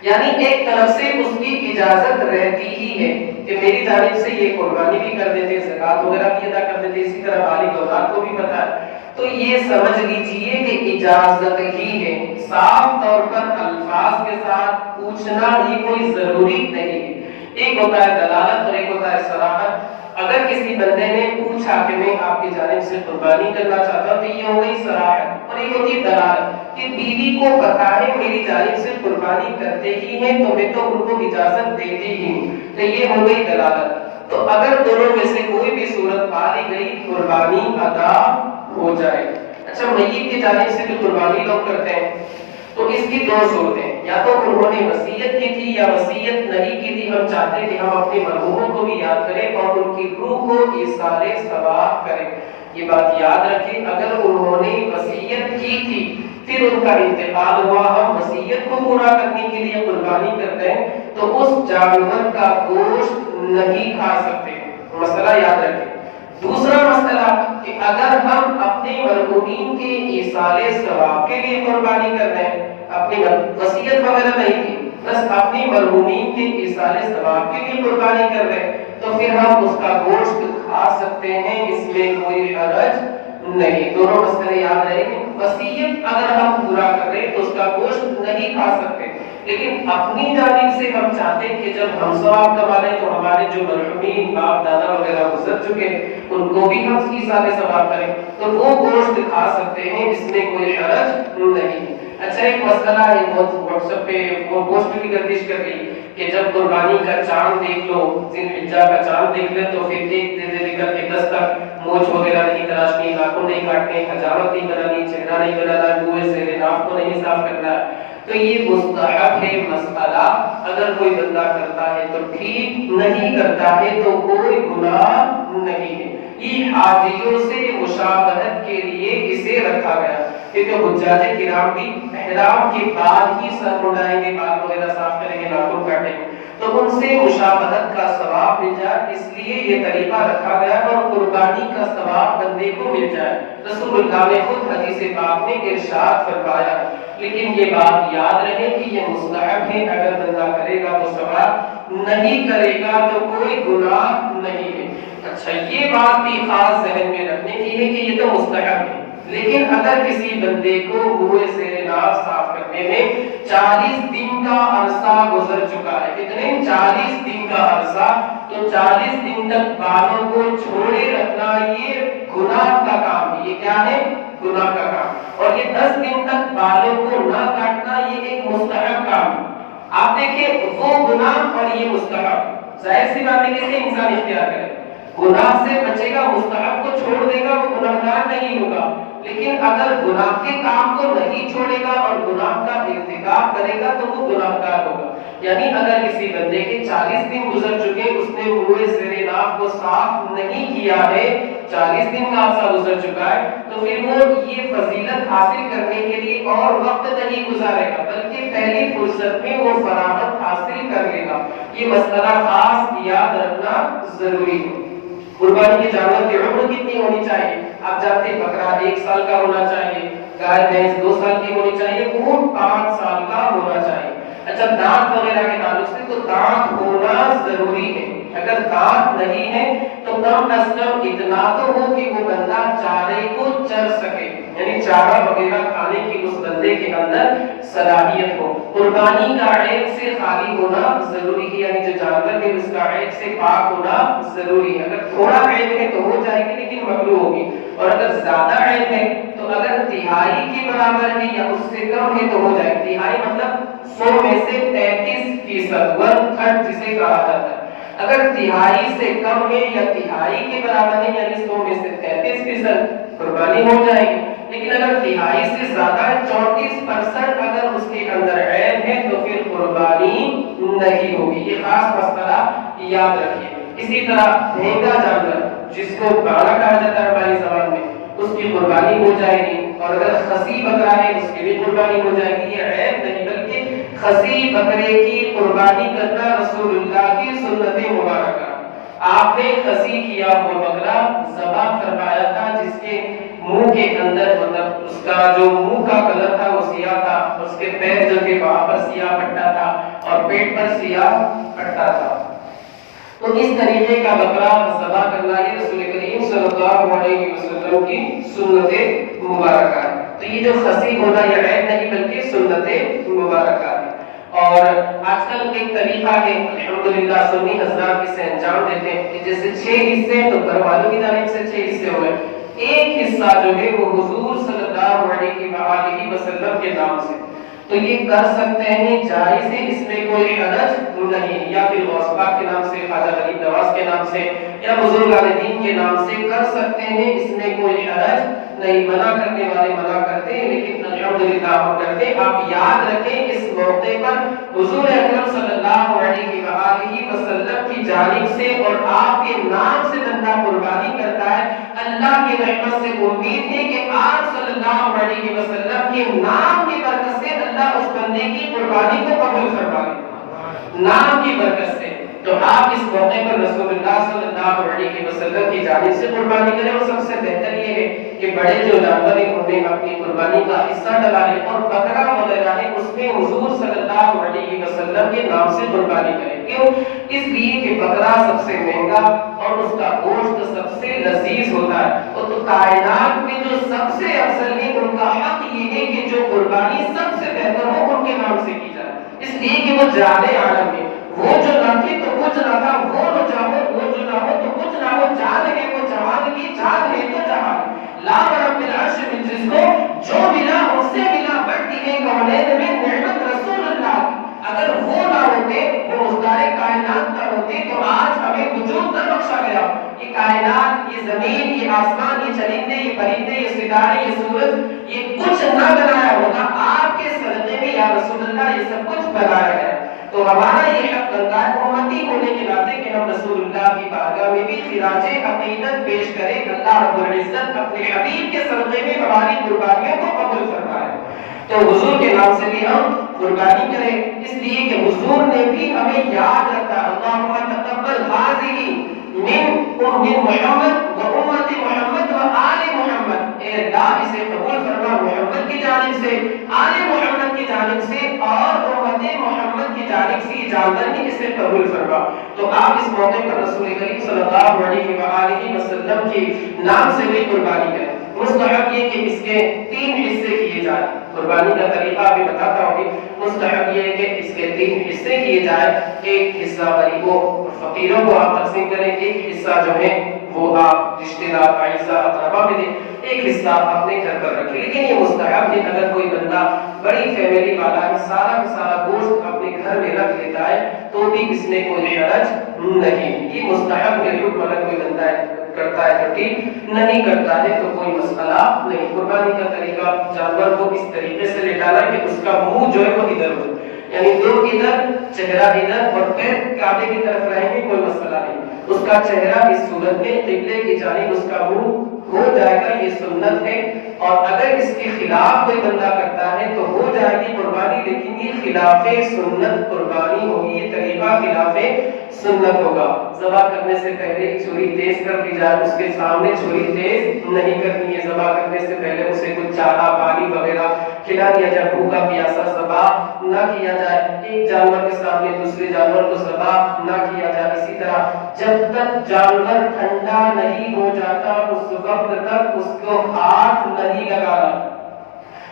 یعنی ایک طرف سے اس کی اجازت رہتی ہی ہے کہ میری جانب سے یہ قربانی بھی کر دیتے، زکات وغیرہ بھی ادا کر دیتے، اسی طرح بالغ اولاد کو بھی پتا ہے، تو یہ سمجھ لیجئے کہ اجازت ہی ہے، صاف طور پر الفاظ کے ساتھ پوچھنا یہ کوئی ضروری نہیں ہے۔ ایک ہوتا ہے دلالت اور ایک ہوتا ہے صراحت۔ اگر کسی بندے نے پوچھا کہ میں آپ کی جانب سے قربانی کرنا چاہتا ہوں تو یہ ہو گئی صراحت، اور ایک ہوتی ہے دلالت کہ بیوی کو پتا ہے میری جانب سے قربانی کرتے ہی ہیں تو میں تو ان کو اجازت دیتی ہی ہوں، تو یہ ہو گئی دلالت۔ تو اگر دونوں میں سے کوئی بھی صورت پائی گئی قربانی ادا ہو جائے۔ اچھا، میت کی جانب سے جو قربانی لوگ کرتے ہیں تو اس کی دو صورتیں، یا تو انہوں نے وصیت کی تھی یا وصیت نہیں کی تھی، ہم چاہتے ہیں کہ ہم اپنے مرحوموں کو بھی یاد کریں اور ان کی روح کو ایصال ثواب کریں۔ یہ بات یاد رکھیں، اگر انہوں نے وصیت کی تھی پھر ان کا انتقال ہوا، ہم وصیت کو پورا کرنے کے لیے قربانی کرتے ہیں تو اس جانور کا گوشت نہیں کھا سکتے، مسئلہ یاد رکھیں۔ دوسرا مسئلہ کہ اگر ہم اپنے مرحومین کے ایصال ثواب کے لیے قربانی کر رہے ہیں، اپنی وصیت وغیرہ نہیں کی، بس اپنی مرحومین کے ایصال ثواب کے لیے قربانی کر رہے ہیں، تو پھر ہم اس کا گوشت کھا سکتے ہیں، اس میں کوئی حرج نہیں۔ دونوں مسئلے یاد رہیں گے۔ وصیت اگر ہم پورا کر رہے ہیں تو اس کا گوشت نہیں کھا سکتے، لیکن اپنی جانب سے ہم چاہتے ہیں کہ جب ہم ثواب کما لیں تو ہمارے جو مرحومین باپ دادا وغیرہ گزر چکے ان کو بھی ہم ایصال ثواب کریں تو وہ گوشت کھا سکتے ہیں، اس میں کوئی حرج نہیں۔ اچھا، ایک مسئلہ ہے بہت واٹس ایپ پہ وہ گوشت کی گردش کر گئی کہ جب قربانی کا چاند دیکھ لو، ذی الحجہ کا چاند دیکھ لے تو پھر ایک دے کر کے 10 تک مونچھ وغیرہ نہیں تراشنی، ناخن نہیں کاٹنے، حجامت نہیں بنانی، چہرہ نہیں بنانا، منہ سے ناف کو نہیں صاف کرنا، تو یہ مستحب ہے مسئلہ۔ اگر کوئی بندہ کرتا ہے تو ٹھیک، نہیں کرتا ہے تو کوئی گناہ نہیں ہے۔ یہ حاجیوں سے مشابہت کے لیے اسے رکھا گیا، کیونکہ حجاج کرام بھی احرام کے بعد ہی سر مڈائیں گے، بال وغیرہ صاف کریں گے، ناخن کاٹیں گے، تو ان سے مشابہت کا ثواب مل جائے، اس لیے یہ طریقہ رکھا گیا اور قربانی کا ثواب بندے کو مل جائے۔ رسول اللہ نے خود حدیث پاک میں ارشاد فرمایا، لیکن یہ بات یاد رہے کہ یہ مستحب ہے، اگر بندہ کرے گا تو ثواب، نہیں کرے گا تو کوئی گناہ نہیں ہے۔ اچھا، یہ بات بھی خاص ذہن میں رکھنے کی ہے کہ یہ تو مستحب ہے، لیکن اگر کسی بندے کو منہ سے ناف صاف کرنے میں 40 دن کا عرصہ گزر چکا ہے، کتنے 40 دن کا عرصہ، تو 40 دن تک بالوں کو چھوڑے رکھنا یہ گناہ کا کام ہے۔ یہ کیا ہے؟ گناہ کا کام۔ اور یہ 10 دن تک بالوں کو نہ کاٹنا یہ ایک مستحب کام ہے۔ آپ دیکھیں، وہ گناہ اور یہ مستحب، ظاہر سی بات ہے کہ اسے انسان اختیار کرے، گناہ سے بچے گا، مستحب کو چھوڑ دے گا، وہ گناہگار نہیں ہوگا، لیکن اگر گناہ کے کام کو نہیں چھوڑے گا اور گناہ کا ارتکاب کرے گا تو وہ گناہگار ہوگا۔ یعنی اگر کسی بندے کے 40 دن گزر چکے، اس نے منہ سے ناف کو صاف نہیں کیا ہے، 40 دن کا عرصہ گزر چکا ہے، تو پھر وہ یہ فضیلت حاصل کرنے کے لیے اور وقت نہیں گزارے گا، بلکہ پہلی فرصت میں وہ فراغت حاصل کر لے گا۔ یہ مسئلہ خاص یاد رکھنا ضروری ہے۔ قربانی کے جانور کی عمر کتنی ہونی چاہیے؟ آپ جانتے ہیں بکرا 1 سال کا ہونا چاہیے، گائے بھینس 2 سال کی ہونی چاہیے، اونٹ 5 سال کا ہونا چاہیے۔ اچھا دانت وغیرہ کے تعلق سے تو دانت ہونا ضروری ہے، اگر دانت نہیں ہے تو کم از کم اتنا تو ہو کہ وہ بندہ چارے کو چر سکے، یعنی چارہ وغیرہ کھانے کی اس بندے کے اندر صلاحیت ہو۔ قربانی کا عیب سے خالی ہونا ضروری ہے، یعنی جو جانور ہے اس کا عیب سے پاک ہونا ضروری ہے۔ اگر تھوڑا عیب ہے تو ہو جائے گی لیکن مکروہ ہوگی، اور اگر زیادہ عیب ہے تو اگر تہائی کے برابر ہے یا اس سے کم ہے تو ہو جائے گی۔ تہائی مطلب 100 میں سے 33%، 1/3 جسے کہا جاتا ہے۔ اگر تہائی سے کم ہے یا تہائی کے برابر ہے یعنی 100 میں سے 33%، قربانی ہو جائے گی۔ لیکن اگر تہائی سے زیادہ ہے 34% اگر اس کے اندر عیب ہے تو پھر قربانی نہیں ہوگی۔ یہ خاص مسئلہ یاد رکھیے۔ اسی طرح بھینگا جانور جس کو باڑا کہا جاتا ہے ہماری زبان میں، اس کی قربانی ہو جائے گی، اور اگر خصی بکرا ہے اس کی بھی قربانی ہو جائے گی۔ یہ عیب نہیں بلکہ خصی بکرے کی قربانی کرنا رسول اللہ کی سنت مبارکہ۔ آپ نے خصی کیا ہوا بکرا ذبح فرمایا تھا جس کے منہ کے اندر مطلب اس کا جو منہ کا کلر تھا وہ سیاہ تھا، اس کے پیر جو تھے وہاں پر سیاہ پٹا تھا اور پیٹ پر سیاہ پٹا تھا۔ تو اس طریقے کا بکرا ذبح کرنا یہ رسول کریم صلی اللہ علیہ وسلم کی سنت مبارکہ ہے۔ تو یہ جو خصی ہونا یہ عیب نہیں بلکہ سنت مبارکہ ہے۔ اور آج کل ایک طریقہ ہے الحمدللہ سنی حضرات اسے انجام دیتے ہیں کہ جیسے 6 حصے تو گھر والوں کی جانب سے 6 حصے ہوئے، ایک حصہ جو ہے وہ حضور صلی اللہ علیہ وآلہ وسلم کے نام سے، تو یہ کر سکتے ہیں، جائز ہے، اس میں کوئی حرج نہیں، یا پھر غوث پاک کے نام سے، خواجہ غریب نواز کے نام سے یا بزرگان دین کے نام سے کر سکتے ہیں، اس میں کوئی حرج نہیں۔ منع کرنے والے منع کرتے ہیں لیکن الحمدللہ ہم کرتے ہیں۔ آپ یاد رکھیں اس موقع پر حضور اکرم صلی اللہ علیہ وآلہ وسلم کی جانب سے اور آپ کے نام سے بندہ قربانی کرتا ہے، اللہ کی رحمت سے امید ہے کہ آپ صلی اللہ علیہ وسلم کے نام کی برکت سے اللہ اس بندے کی قربانی کو قبول فرما لے، نام کی برکت سے۔ تو آپ اس موقع پر رسول اللہ صلی اللہ علیہ وسلم کی جانب سے قربانی کریں، اور سب سے بہتر یہ ہے کہ بڑے جو جانور ہیں انہیں اپنی قربانی کا حصہ ڈلا لیں، اور بکرا وغیرہ ہے اس میں حضور صلی اللہ علیہ وسلم کے نام سے قربانی کریں۔ کیوں؟ اس لیے کہ بکرا سب سے مہنگا اور اس کا گوشت سب سے لذیذ ہوتا ہے، اور تو کائنات میں جو سب سے افضل ہے ان کا حق یہ ہے کہ جو قربانی سب سے بہتر ہو ان کے نام سے کی جائے، اس لیے کہ وہ جان عالم ہے، وہ جو نہ تھی تو کچھ نہ تھا، وہ نہ چاہو وہ جو نہ ہو تو کچھ نہ ہو، جان ہے وہ جہان کی، جان ہے تو جہان لا رب العرش من جس کو جو ملا اس سے ملا، بڑھتی ہے کونین میں نعمت رسول اللہ کی۔ اگر وہ نہ ہوتے، وہ مختار کائنات نہ ہوتے تو آج ہمیں وجود نہ بخشا گیا۔ یہ کائنات، یہ زمین، یہ آسمان، یہ چرندے، یہ پرندے، یہ ستارے، یہ سورج، یہ کچھ نہ بنایا ہوگا، آپ کے صدقے میں یا رسول اللہ یہ سب کچھ بنایا گیا۔ تو ہمارا یہ حق بنتا ہے امتی ہونے کے ناطے کہ ہم رسول اللہ کی بارگاہ میں بھی خراج عقیدت پیش کریں، اللہ رب العزت اپنے حبیب کے صدقے میں ہماری قربانیوں کو قبول فرمائے۔ تو حضور کے نام سے بھی ہم قربانی کریں، اس لیے کہ حضور نے بھی ہمیں یاد رکھا، اللہم تقبل ھذہ من محمد و امت محمد و آل محمد، اے اللہ اسے قبول فرما محمد کی جانب سے، آل محمد کی جانب سے اور امت محمد کی جانب سے، یہ جانور ہی اسے قبول فرما۔ تو آپ اس موقع پر رسول کریم صلی اللہ علیہ وآلہ وسلم کے نام سے بھی قربانی کریں۔ مستحب یہ کہ اس کے 3 حصے کیے جائیں، قربانی کا طریقہ بھی بتاتا ہوں۔ مستحب یہ ہے کہ اس کے 3 حصے کیے جائیں، ایک حصہ غریبوں اور فقیروں کو آپ تقسیم کریں، ایک حصہ جو ہے وہ آپ رشتہ دار اعزاء اقربا میں دیں، ایک حصہ اپنے گھر پر رکھیں۔ لیکن یہ مستحب ہے، اگر کوئی بندہ بڑی فیملی والا ہے، سارا کا سارا گوشت اپنے گھر میں رکھ لیتا ہے تو بھی اس میں کوئی حرج نہیں۔ یہ مستحب ہے، حکم اگر کوئی بندہ کرتا ہے تو ٹھیک، نہیں کرتا ہے تو کوئی مسئلہ نہیں۔ قربانی کا طریقہ جانور کو اس طریقے سے لٹانا کہ اس کا منہ جو ہے وہ ادھر ہو، یعنی دو ادھر، چہرہ ادھر اور پیر کعبے کی طرف رہیں گے، کوئی مسئلہ نہیں۔ اس کا چہرہ اس صورت میں قبلے کی جانب، اس کا منہ ہو جائے گا، یہ سنت ہے، اور اگر اس کے خلاف کوئی بندہ کرتا ہے تو ہو جائے گی قربانی، لیکن یہ خلاف سنت قربانی ہوگی، یہ طریقہ خلاف سنت ہوگا۔ ذبح کرنے سے پہلے چھری تیز کر دی جائے، اس کے سامنے چھری تیز نہیں کرنی ہے، ذبح کرنے سے پہلے اسے کچھ چارہ پانی وغیرہ کھلا دیا جائے، بھوکا پیاسا ذبح نہ کیا جائے، ایک جانور کے سامنے دوسرے جانور کو ذبح نہ کیا جائے۔ اسی طرح جب تک جانور ٹھنڈا نہیں ہو جاتا اس وقت تک اس کو ہاتھ نہیں لگانا۔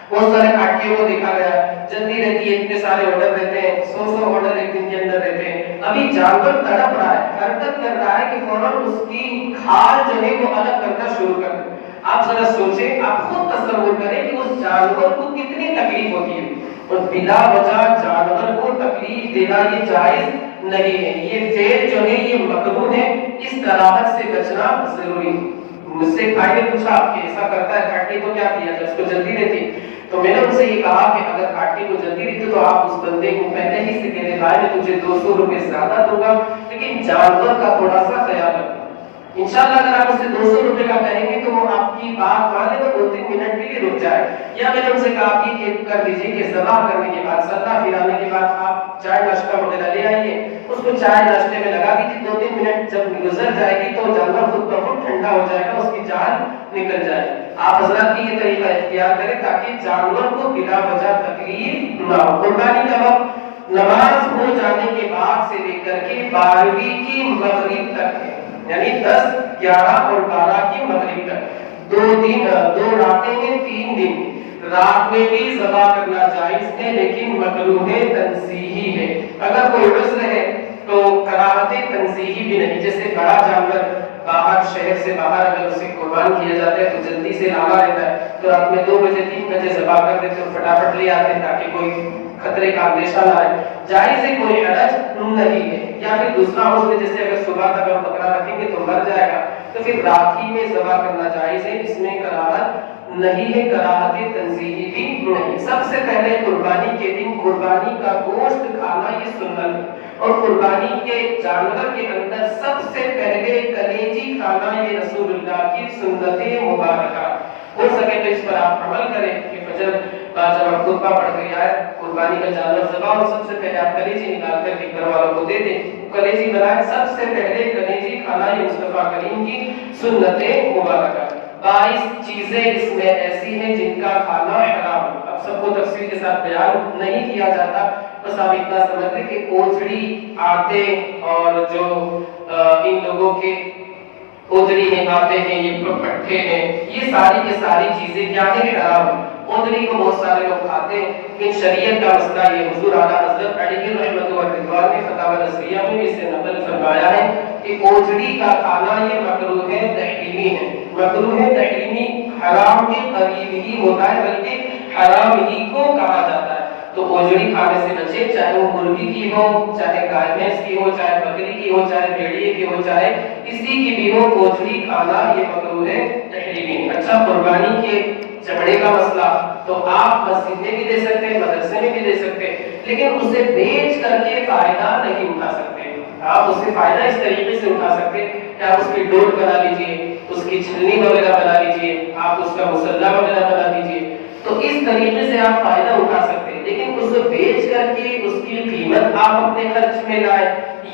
بہت سارے کھاٹیوں کو دیکھا گیا ہے، جلدی رہتی ہے، اتنے سارے آرڈر رہتے ہیں، 100 آرڈر ایک دن کے اندر رہتے ہیں، ابھی جانور تڑپ رہا ہے، حرکت کر رہا ہے کہ فوراً اس کی کھال جو ہے وہ الگ کرنا شروع کر دیں۔ آپ ذرا سوچیں، آپ خود تصور کریں کہ اس جانور کو کتنی تکلیف ہوتی ہے، اور بلا وجہ جانور کو تکلیف دینا یہ جائز نہیں ہے، یہ فعل جو ہے یہ مکروہ ہے، اس طرح سے بچنا ضروری ہے۔ مجھ سے بھائی نے پوچھا کہ ایسا کرتا ہے کھاٹی تو کیا کیا جائے، اس کو جلدی رہتی، تو میں نے ان سے یہ کہا کہ اگر کھاٹی کو جلدی رہتی تو آپ اس بندے کو پہلے ہی سے کہہ دیں بھائی میں تجھے 200 روپے زیادہ دوں گا، لیکن جانور کا تھوڑا سا خیال رکھنا۔ انشاءاللہ اگر آپ اسے 200 روپے کا کہیں گے تو وہ آپ کی بات مانے تو 2-3 منٹ کے لیے رک جائے، یا میں نے ان سے کہا کہ کر دیجیے کہ ذبح کرنے کے بعد سلہ پھرانے کے بعد آپ چائے ناشتہ وغیرہ لے آئیے، اس کو چائے ناشتے میں لگا دیجیے، 2-3 منٹ جب گزر جائے گی تو جانور خود بخود ٹھنڈا ہو جائے گا، اس کی جان نکل جائے۔ آپ حضرات بھی یہ طریقہ اختیار کریں تاکہ جانور کو بلا وجہ تکلیف نہ ہو۔ قربانی کا وقت نماز ہو جانے کے بعد سے لے کر کے 12ویں کی مغرب تک ہے، یعنی 10، 11 اور 12 کی مغرب تک، 2 راتیں ہیں، 3 دن۔ رات میں بھی ذبح کرنا جائز ہے لیکن مکروہ تنزیہی ہے۔ اگر کوئی عذر ہے تو کراہت تنزیہی بھی نہیں، جیسے بڑا جانور باہر شہر سے باہر اگر اسے قربان کیا جاتا ہے تو جلدی سے لانا رہتا ہے، تو رات میں 2 بجے 3 بجے ذبح کر دیتے اور فٹافٹ لے آتے ہیں تاکہ کوئی خطرے کا اندیشہ نہ آئے، جائز ہے، کوئی حرج نہیں ہے۔ یا پھر دوسرا عذر جیسے اگر صبح تک ہم بکرا رکھیں گے تو مر جائے گا تو پھر رات ہی میں ذبح کرنا جائز ہے، اس میں کراہت نہیں ہے، کراہت تنزیہی بھی نہیں۔ سب سے پہلے قربانی کے دن قربانی کا گوشت کھانا یہ سنت ہے، اور قربانی کے جانور کے اندر سب سے پہلے کلیجی کھانا یہ رسول اللہ کی سنت مبارکہ۔ ہو سکے تو اس پر آپ عمل کریں کہ فجر جب آپ خطبہ پڑھ کر آئے قربانی کا جانور ذبح ہو، سب سے پہلے آپ کلیجی نکال کر کے گھر والوں کو دے دیں، کلیجی بنائیں، سب سے پہلے کلیجی کھانا یہ مصطفیٰ کریم کی سنت مبارکہ۔ 22 چیزیں اس میں ایسی ہیں جن کا کھانا حرام ہے، اب سب کو تفصیل کے ساتھ بیان نہیں کیا جاتا، بس آپ اتنا سمجھ لیں کہ اوجڑی، آٹے، اور جو ان لوگوں کے اوجڑی ہیں، آٹے ہیں، یہ پٹھے ہیں، یہ ساری کی ساری چیزیں کیا ہیں، حرام ہیں۔ اوجڑی کو بہت سارے لوگ کھاتے ہیں لیکن شریعت کا مسئلہ یہ حضور اعلیٰ حضرت علی رحمۃ اللہ رضوان نے فتاوی نصریہ میں بھی اسے نقل فرمایا ہے کہ اوجڑی کا کھانا یہ مکروہ تحریمی ہے، مکروہ تحریمی، حرام کے قریب ہی ہوتا ہے بلکہ حرام ہی کو کہا جاتا ہے۔ تو اوجڑی کھانے سے بچے، چاہے وہ مرغی کی ہو، چاہے گائے بھینس کی ہو، چاہے بکری کی ہو، چاہے بھیڑیے کی ہو، چاہے کسی کی بھی ہو، اوجڑی کھانا یہ مکروہ تحریمی۔ اچھا، قربانی کے چمڑے کا مسئلہ تو آپ مسجد میں بھی دے سکتے ہیں، مدرسے میں بھی دے سکتے ہیں، لیکن اسے بیچ کر کے فائدہ نہیں اٹھا سکتے۔ آپ اس سے فائدہ اس طریقے سے اٹھا سکتے کہ آپ اس کی ڈور بنا لیجئے، اس کی چھلنی وغیرہ بنا لیجئے، آپ اس کا مسلح وغیرہ بنا دیجئے، تو اس طریقے سے آپ فائدہ اٹھا سکتے ہیں، لیکن اسے بیچ کر کے اس کی قیمت آپ اپنے خرچ میں لائیں،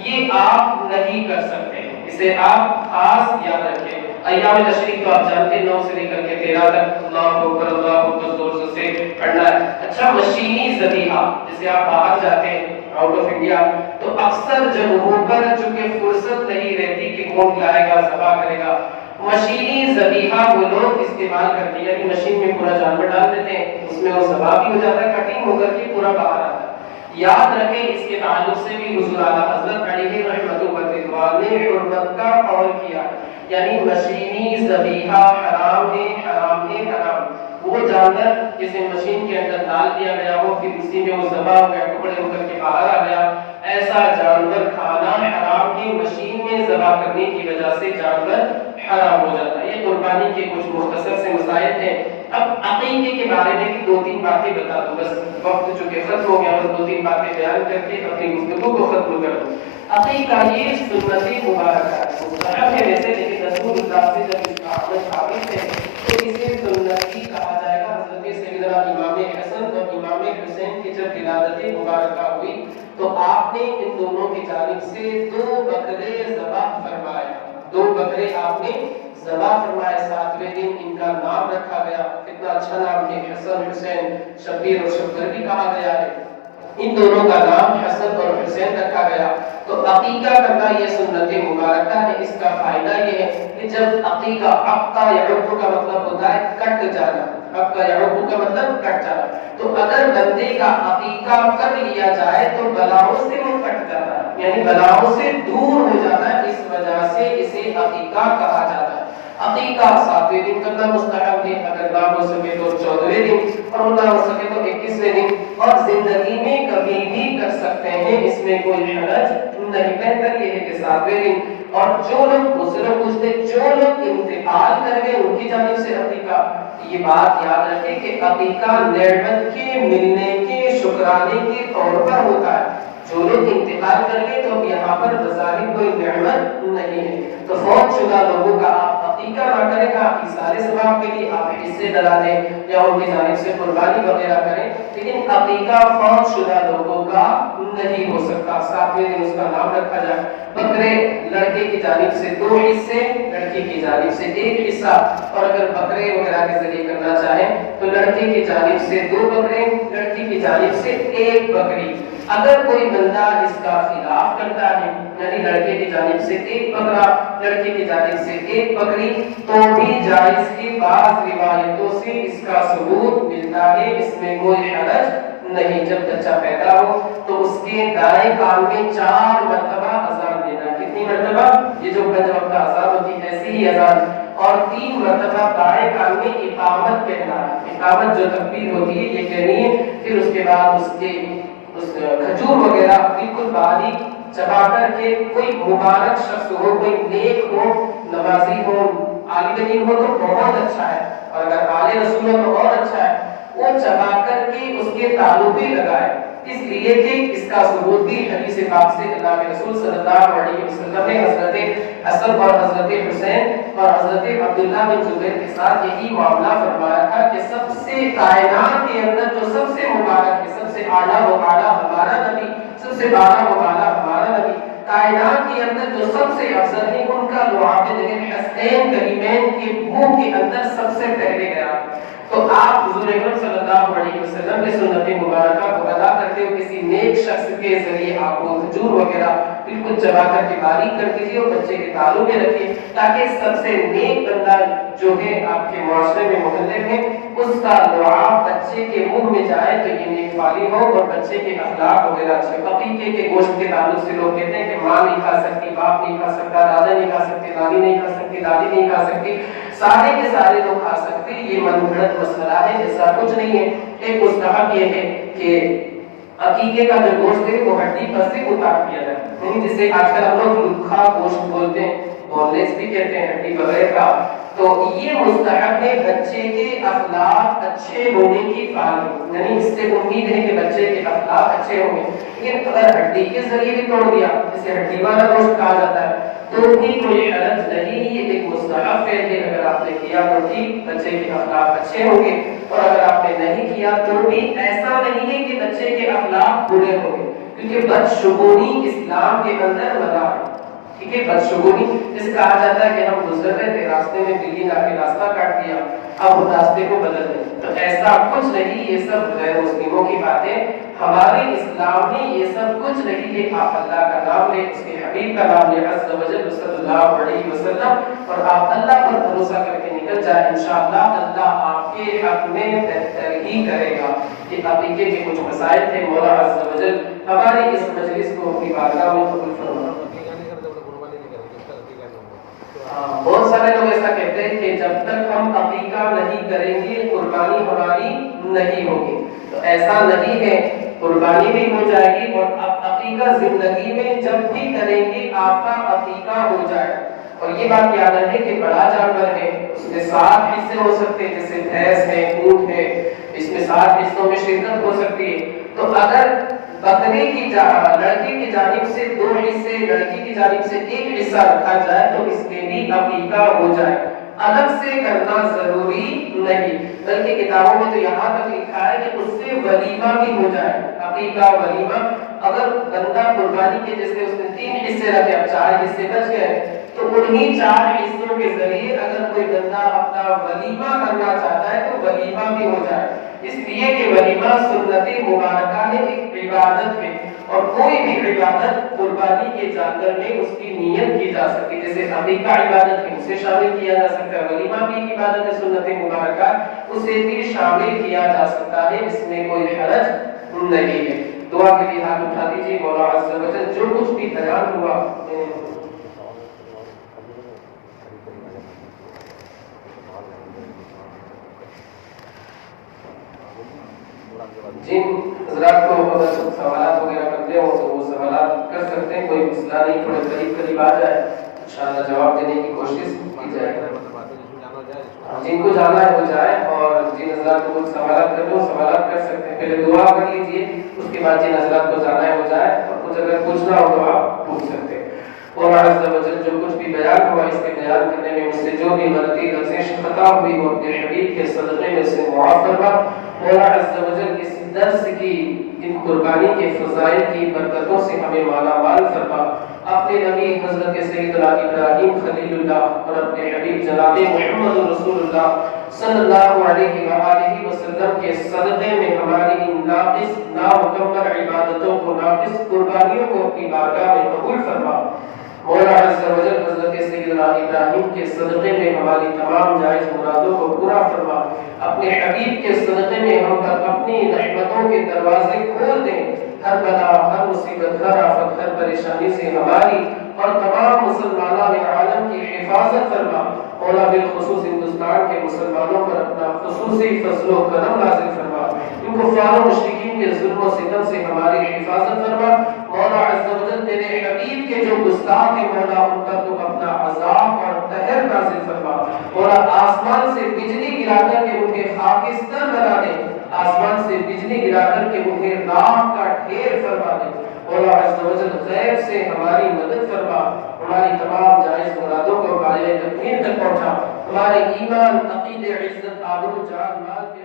یہ آپ نہیں کر سکتے، اسے آپ خاص یاد رکھیں۔ ایام تشریق تو آپ جانتے ہیں 9 سے لے کر کے 13 تک اللہ اکبر زور سے پڑھنا ہے۔ اچھا، مشینی ذبیحہ، جیسے آپ باہر جاتے ہیں آؤٹ آف انڈیا تو اکثر جگہوں پر چونکہ فرصت نہیں رہتی کہ کون لائے گا، ذبح کرے گا، مشینی ذبیحہ وہ لوگ استعمال کرتے ہیں، یعنی مشین میں پورا جانور ڈال دیتے ہیں، اس میں وہ ذبح بھی ہو جاتا ہے، کٹنگ ہو کر کے پورا باہر آتا ہے۔ یاد رکھیں اس کے تعلق سے بھی حضور اعلیٰ حضرت علی رحمۃ اللہ رضوان نے حرمت کا قول کیا، یعنی مشینی ذبیحہ حرام ہے، حرام ہے، حرام۔ وہ جانور جسے مشین کے اندر ڈال دیا گیا ہو، پھر اسی میں وہ ذبح ہو گیا، ٹکڑے ہو کر کے باہر آ گیا، ایسا جانور کھانا حرام ہے، مشین میں ذبح کرنے کی وجہ سے جانور حرام ہو جاتا ہے۔ یہ قربانی کے کچھ مختصر سے مسائل ہیں۔ اب عقیقے کے بارے میں بھی 2-3 باتیں بتا دوں، بس وقت چونکہ ختم ہو گیا، بس 2-3 باتیں بیان کر کے اپنی گفتگو کو ختم کر دوں۔ عقیقہ یہ سنت مبارکہ ہے، مستحب ہے ویسے، لیکن رسول اللہ سے جب اس کا عمل ثابت ہے اچھا نام ہے، حسن، حسین، شبیر اور شبر بھی کہا گیا ہے، ان دونوں کا نام حسن اور حسین رکھا گیا۔ تو عقیقہ کرنا یہ سنت مبارکہ ہے۔ اس کا فائدہ یہ ہے کہ جب عقیقہ، عقہ یعق کا مطلب ہوتا ہے کٹ جانا، عقہ یعق کا مطلب کٹ جانا، تو اگر بندے کا عقیقہ کر لیا جائے تو بلاؤں سے وہ کٹ جاتا ہے، یعنی بلاؤں سے دور ہو جاتا ہے، اس وجہ سے اسے عقیقہ کہا جاتا ہے۔ عقیقہ 7ویں دن کرنا مستحب ہے، اگر نہ ہو سکے تو 14ویں دن، اور نہ ہو سکے تو 21ویں دن، اور زندگی میں کبھی بھی کر سکتے ہیں، اس میں کوئی حرج نہیں۔ بہتر یہ ہے کہ 7ویں دن، اور جو لوگ دوسرے پوچھتے جو لوگ انتقال کر گئے ان کی جانب سے عقیقہ، یہ بات یاد رکھیں کہ عقیقہ نعمت کے ملنے کے شکرانے کے طور پر ہوتا ہے۔ جو لوگ انتقال کر گئے تو یہاں پر بظاہر کوئی نعمت نہیں ہے، تو فوت شدہ لوگوں کا آپ عقیقہ نہ کریں گا، ایصال ثواب کے لیے آپ حصے ڈلا دیں یا ان کی جانب سے قربانی وغیرہ کریں، لیکن عقیقہ فوت شدہ لوگوں کا نہیں ہو سکتا۔ 7ویں دن اس کا نام رکھا جائے۔ بکرے لڑکے کی جانب سے 2 حصے، لڑکی کی جانب سے 1 حصہ، اور اگر بکرے وغیرہ کے ذریعے کرنا چاہیں تو لڑکے کی جانب سے 2 بکرے، لڑکی کی جانب سے 1 بکری۔ اگر کوئی بندہ اس کا خلاف کرتا ہے، یعنی لڑکے کی جانب سے 1 بکرا، لڑکی کی جانب سے 1 بکری، تو بھی جائز کی بعض روایتوں سے اس کا ثبوت ملتا ہے، اس میں کوئی حرج نہیں۔ جب بچہ پیدا ہو تو اس کے دائیں کان میں 4 مرتبہ اذان دینا۔ کتنی مرتبہ؟ یہ جو 5 وقت اذان ہوتی ہے ایسی ہی اذان، اور 3 مرتبہ دائیں کان میں اقامت کہنا ہے۔ اقامت جو تکبیر ہوتی ہے یہ کہنی ہے، پھر اس کے بعد اس کے کھجور وغیرہ بالکل باریک چبا کر کے، کوئی مبارک شخص ہو، کوئی نیک ہو، نمازی ہو، عالم دین ہو تو بہت اچھا ہے، اور اگر آل رسول ہو تو اور اچھا ہے، وہ چبا کر کے اس کے تالو بھی لگائے، اس لیے کہ اس کا ثبوت بھی حدیث پاک سے اللہ کے رسول صلی اللہ علیہ وسلم نے حضرت حسن اور حضرت حسین اور حضرت عبداللہ بن زبیر کے ساتھ یہی معاملہ فرمایا تھا کہ سب سے کائنات کے اندر جو سب سے مبارک ہے، سب سے اعلیٰ و اعلیٰ ہمارا نبی، سب سے بالا و بالا ہمارا نبی، کائنات کے اندر جو سب سے افضل ہے ان کا لعاب حسنین کریمین کے منہ کے اندر سب سے پہلے گیا۔ تو آپ حضور اکرم صلی اللہ علیہ وسلم کی سنت مبارکہ کو ادا کرتے ہو، کسی نیک شخص کے ذریعے آپ کو کھجور وغیرہ بالکل چبا کر کے باریک کر دیجیے اور بچے کے تالوں میں رکھیے، تاکہ سب سے نیک بندہ جو ہے آپ کے معاشرے میں محلے میں، اس کا لعاب بچے کے منہ میں جائے تو یہ نیک فالی ہو اور بچے کے اخلاق وغیرہ اچھے۔ عقیقے کے گوشت کے تعلق سے لوگ کہتے ہیں کہ ماں نہیں کھا سکتی، باپ نہیں کھا سکتا، دادا نہیں کھا سکتے، نانی نہیں کھا سکتی، دادی نہیں کھا سکتی، سارے کے سارے لوگ کھا سکتے، یہ من گھڑت مسئلہ ہے، ایسا کچھ نہیں ہے۔ ایک مستحب یہ ہے کہ عقیقے کا جو گوشت ہے وہ ہڈی پر سے اتار دیا جائے، یعنی جسے آج کل ہم لوگ لکھا گوشت بولتے ہیں، بون لیس بھی کہتے ہیں ہڈی بغیر کا، تو یہ مستحب ہے بچے کے اخلاق اچھے ہونے کی فال، یعنی اس سے امید ہے کہ بچے کے اخلاق اچھے ہوں گے۔ لیکن اگر ہڈی کے ذریعے بھی توڑ دیا، جسے ہڈی والا گوشت کہا جاتا ہے، تو بھی کوئی حرج نہیں، یہ ایک مستحب ہے کہ اگر آپ نے کیا تو ٹھیک، بچے کے اخلاق اچھے ہوں گے، اور اگر آپ نے نہیں کیا تو بھی ایسا نہیں ہے کہ بچے کے اخلاق برے ہوں گے، کیونکہ بدشگونی اسلام کے اندر منع ہے، ٹھیک ہے؟ بدشگونی جسے کہا جاتا ہے کہ ہم گزر رہے تھے، راستے میں بلی لا کے راستہ کاٹ دیا، اب ہم راستے کو بدل دیں، تو ایسا کچھ نہیں، یہ سب غیر مسلموں کی باتیں، ہمارے اسلام میں یہ سب کچھ نہیں ہے۔ آپ اللہ کا نام لیں، اس کے حبیب کا نام لیں عز و جل صلی اللہ علیہ وسلم، اور آپ اللہ پر بھروسہ کر کے نکل جائیں، انشاءاللہ اللہ آپ کے حق میں بہتر ہی کرے گا۔ یہ عقیقے کے کچھ مسائل تھے، مولا عز و جل ہماری اس مجلس کو اپنی بارگاہ میں قبول فرمائے۔ بہت سارے لوگ ایسا کہتے ہیں کہ جب تک ہم عقیقہ نہیں کریں گے قربانی ہماری نہیں ہوگی، تو ایسا نہیں ہے، قربانی بھی ہو جائے گی، اور عقیقہ زندگی میں جب بھی کریں گے آپ کا عقیقہ ہو جائے گا۔ اور یہ بات یاد رکھے کہ بڑا جانور ہے، اس میں 7 حصے ہو سکتے ہیں، جیسے بھینس ہے، اونٹ ہے، اس میں 7 حصوں میں شرکت ہو سکتی ہے، تو اگر بکرے کی لڑکی کی جانب سے 2 حصے، لڑکی کی جانب سے 1 حصہ رکھا جائے تو اس کے بھی عقیقہ ہو جائے، الگ سے کرنا ضروری نہیں، بلکہ کتابوں میں تو یہاں تک لکھا ہے کہ اس سے ولیمہ بھی ہو جائے، عقیقہ ولیمہ۔ اگر بندہ قربانی کے جیسے اس نے 3 حصے رکھے، اب 4 حصے بچ گئے، تو انہی 4 حصوں کے ذریعے اگر کوئی کوئی بندہ اپنا ولیمہ کرنا چاہتا ہے تو ولیمہ بھی ہو جائے، اس لیے کہ ولیمہ سنت مبارکہ ہے، ایک عبادت ہے، اور کوئی بھی عبادت قربانی کے جانور میں اس کی نیت کی جا سکتی، جیسے عقیقہ عبادت ہے اسے شامل کیا جا سکتا ہے، ولیمہ بھی ایک عبادت ہے سنت مبارکہ اسے بھی شامل کیا جا سکتا ہے، اس میں کوئی حرج نہیں ہے۔ دعا کے لیے ہاتھ اٹھا دیجیے۔ مولا عز و جل جو کچھ بھی بیان ہوا جن حضرات کو اگر سوالات وغیرہ کرتے ہو تو وہ سوالات کر سکتے ہیں، کوئی مسئلہ نہیں، تھوڑے قریب آ جائے انشاءاللہ جواب دینے کی کوشش کی جائے۔ جن کو جانا ہے وہ جائے، اور جن حضرات کو کچھ سوالات کرنے ہو سوالات کر سکتے ہیں، پہلے دعا کر لیجئے، اس کے بعد جن حضرات کو جانا ہے وہ جائے، اور کچھ اگر پوچھنا ہو تو آپ پوچھ سکتے ہیں۔ مولا عز و جل جو کچھ بھی بیان ہوا اس کے بیان کرنے میں مجھ سے جو بھی غلطی لفظ خطا ہوئی وہ اپنے حبیب کے صدقے میں سے معاف فرما۔ مولا عز و جل اس درس کی ان قربانی کے فضائل کی برکتوں سے ہمیں مالا مال فرما۔ اپنے نبی حضرت سیدنا ابراہیم خلیل اللہ اور اپنے حبیب جناب محمد رسول اللہ صلی اللہ علیہ وآلہ وسلم کے صدقے میں ہماری ان ناقص نامکمل عبادتوں کو، ناقص قربانیوں کو اپنی بارگاہ میں قبول فرما۔ مولا عز و جل حضرت سیدنا ابراہیم کے صدقے میں ہماری تمام جائز مرادوں کو پورا فرما۔ اپنے حبیب کے صدقے میں ہم پر اپنی رحمتوں کے دروازے کھول دیں، ہر بلا، ہر مصیبت، ہر آفت، ہر پریشانی سے ہماری اور تمام مسلمانان عالم کی حفاظت فرما۔ مولا بالخصوص ہندوستان کے مسلمانوں پر اپنا خصوصی فضل و کرم نازل فرما، ان کفار و مشرکین کے ظلم و ستم سے ہماری حفاظت فرما۔ مولا عز و جل تیرے حبیب کے جو گستاخ ہیں مولا ان پر تو اپنا عذاب اور قہر نازل فرما۔ مولا آسمان سے بجلی گرا کر کے انہیں خاکستر بنا دے، آسمان سے بجلی گرا کر کے انہیں راکھ کا ڈھیر فرما دے۔ مولا عز و جل غیب سے ہماری مدد فرما، ہماری تمام جائز مرادوں کو بالغ یقین تک پہنچا، ہمارے ایمان، عقیدے، عزت، آبرو، جان، مال کے